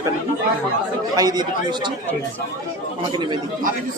আমারটা নিবি খাইয়ে দিয়ে দুটো মিষ্টি। আমাকে নেবে দিবি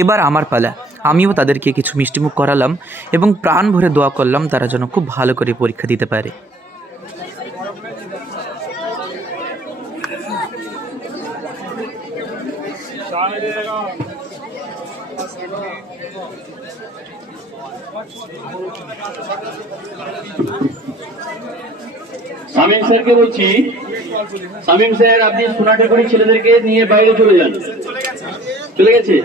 এবার আমার পালা। আমিও তাদেরকে কিছু মিষ্টিমুখ করালাম এবং প্রাণ ভরে দোয়া করলাম, তারা যেন খুব ভালো করে পরীক্ষা দিতে পারে। সামিম স্যারকে বলছি সামিম স্যার আপনি সোনাটিগুড়ি ছেলেদেরকে নিয়ে বাইরে চলে যান। চলে গেছে?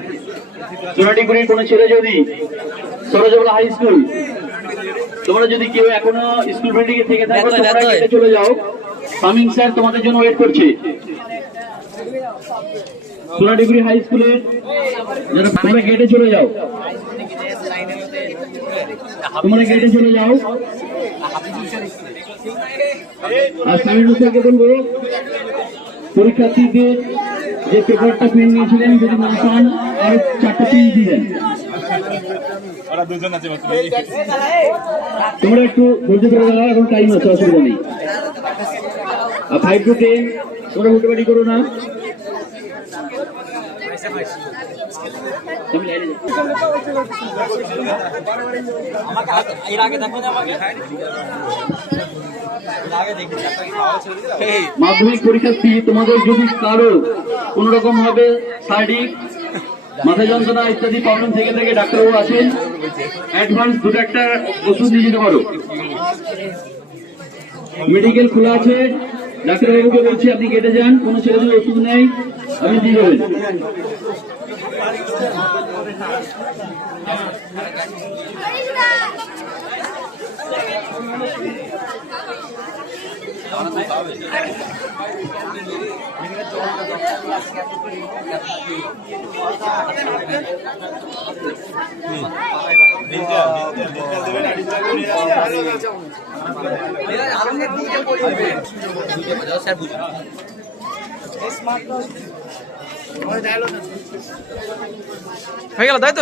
সোনাটিগুড়ির কোনো ছেলে যদি সরোজবালা হাই স্কুল তোমরা যদি কেউ এখনও স্কুল বিল্ডিং এ থেকে থাকো তোমরা চলে যাও। সামিম স্যার তোমাদের জন্য ওয়েট করছে। সোনাটিগুড়ি হাই স্কুলের যারা তোমরা গেটে চলে যাও তোমরা গেটে চলে যাও। আর বলব পরীক্ষার্থীদের যে পেপারটা পেন নিয়েছিলেন যদি না পান আর চারটা পেন দিবেন তোমরা একটু ধৈর্য ধরে দাঁড়াও এখন টাইম আছে অসুবিধা নেই। আর ফাইভ টু টেন তোমরা হুটোপাটি করো না। আমি লাইনে যাচ্ছি। মাধ্যমিক পরীক্ষার্থী তোমাদের যদি কারও কোন রকম ভাবে শারীরিক মাথা যন্ত্রণা ইত্যাদি প্রবলেম থেকে থেকে ডাক্তারবাবু আছেন অ্যাডভান্স দুটো একটা ওষুধ দিয়ে যেতে পারো মেডিকেল খোলা আছে ডাক্তারবাবুকে বলছি আপনি কেটে যান কোনো ছেলে যদি ওষুধ নেই আপনি দিয়ে দেবেন হয়ে গেল তাই তো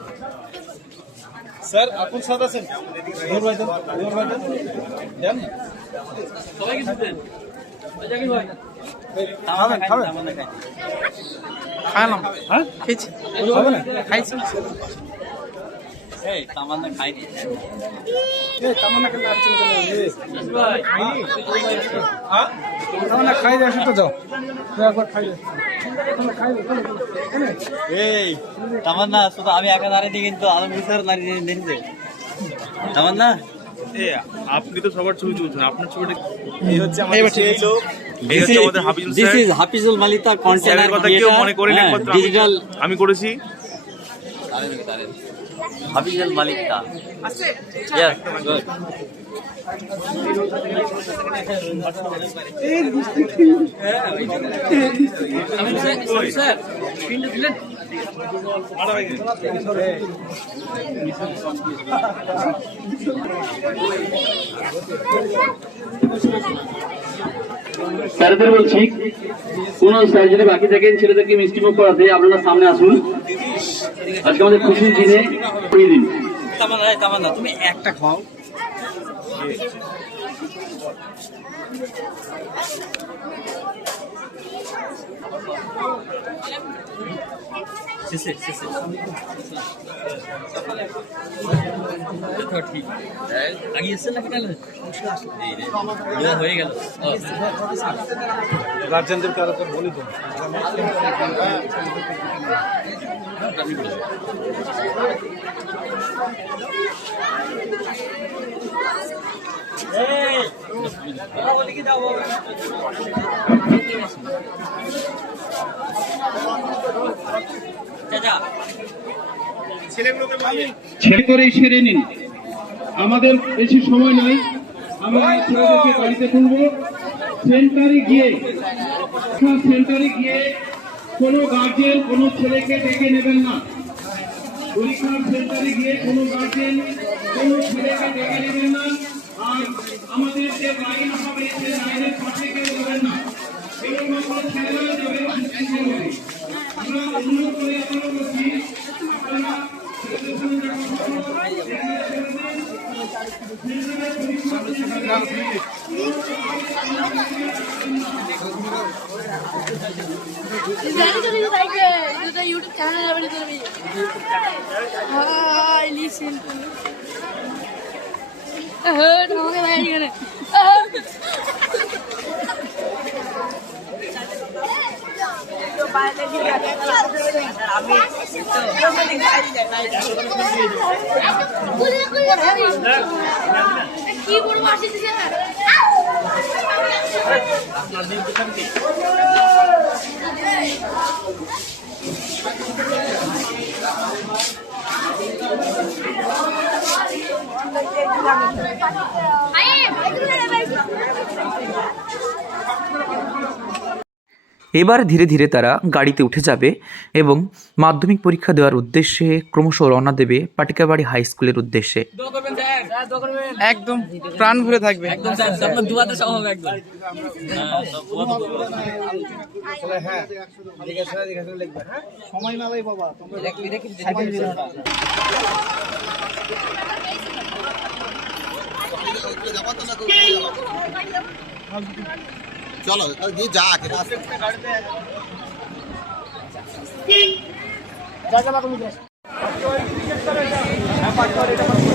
স্যার আপন সাথে আছেন? দূর ভাই দূর ভাই দেন। খাবেন খাবেন। খাইলাম। হ্যাঁ? খেয়েছি। খাইছি। এই তামান্না খাইনি। এই তামান্না কেন আসছেন কেন হ্যাঁ? খাই তো যাও। তুই একবার খাই। এই তামান্না শুধু আমি একা দাঁড়িয়ে দিই কিন্তু স্যার দাঁড়িয়ে তামান্না? আপনি তো সবার ছবি তুলছেন আপনার ছবিটা এই হচ্ছে আমাদের হাফিজুল মালিতা কথা কেউ মনে করেন একমাত্র আমি- ডিজিটাল আমি করেছি। হাফিজুল ইয়েস গুড স্যারদের বলছি, কোন স্যার যদি বাকি থাকেন ছেলেদেরকে মিষ্টি মুখ করাতে আপনারা সামনে আসুন। আজকে আমাদের খুশির দিনে দিন। তুমি একটা খাও। 2 Thank you. শেষে শেষে। ঠিক। না হয়ে গেল। গার্জেনদের কারও তো। বলি তো বলব চাচা ছেড়ে করে সেরে নিন। আমাদের বেশি সময় নাই। আমরা ছেলেদেরকে বাড়িতে তুলবো। সেন্টারে গিয়ে সেন্টারে গিয়ে কোনো গার্জেন কোনো ছেলেকে ডেকে নেবেন না। পরীক্ষার সেন্টারে গিয়ে কোনো গার্জেন কোনো ছেলেকে ডেকে নেবেন না। আর আমাদের যে লাইন হবে সেই লাইনের পাশে কেউ যাবেন না। কেবলমাত্র ছেলেরা যাবেন সেন্টারে। আমরা অনুরোধ করে আপনারা বলছি YouTube channel hi listen to হ্যাঁ ঢোকে ভাই এখানে কি বলব আসিস আপনার দিন তো থাকবে এবার ধীরে ধীরে তারা গাড়িতে উঠে যাবে এবং মাধ্যমিক পরীক্ষা দেওয়ার উদ্দেশ্যে ক্রমশ রওনা দেবে পাটিকাবাড়ি হাই স্কুলের উদ্দেশ্যে। একদম প্রাণ ভরে থাকবে। একদম হ্যাঁ হ্যাঁ সময় বাবা তোমরা চলো গিয়ে পাঁচ এটা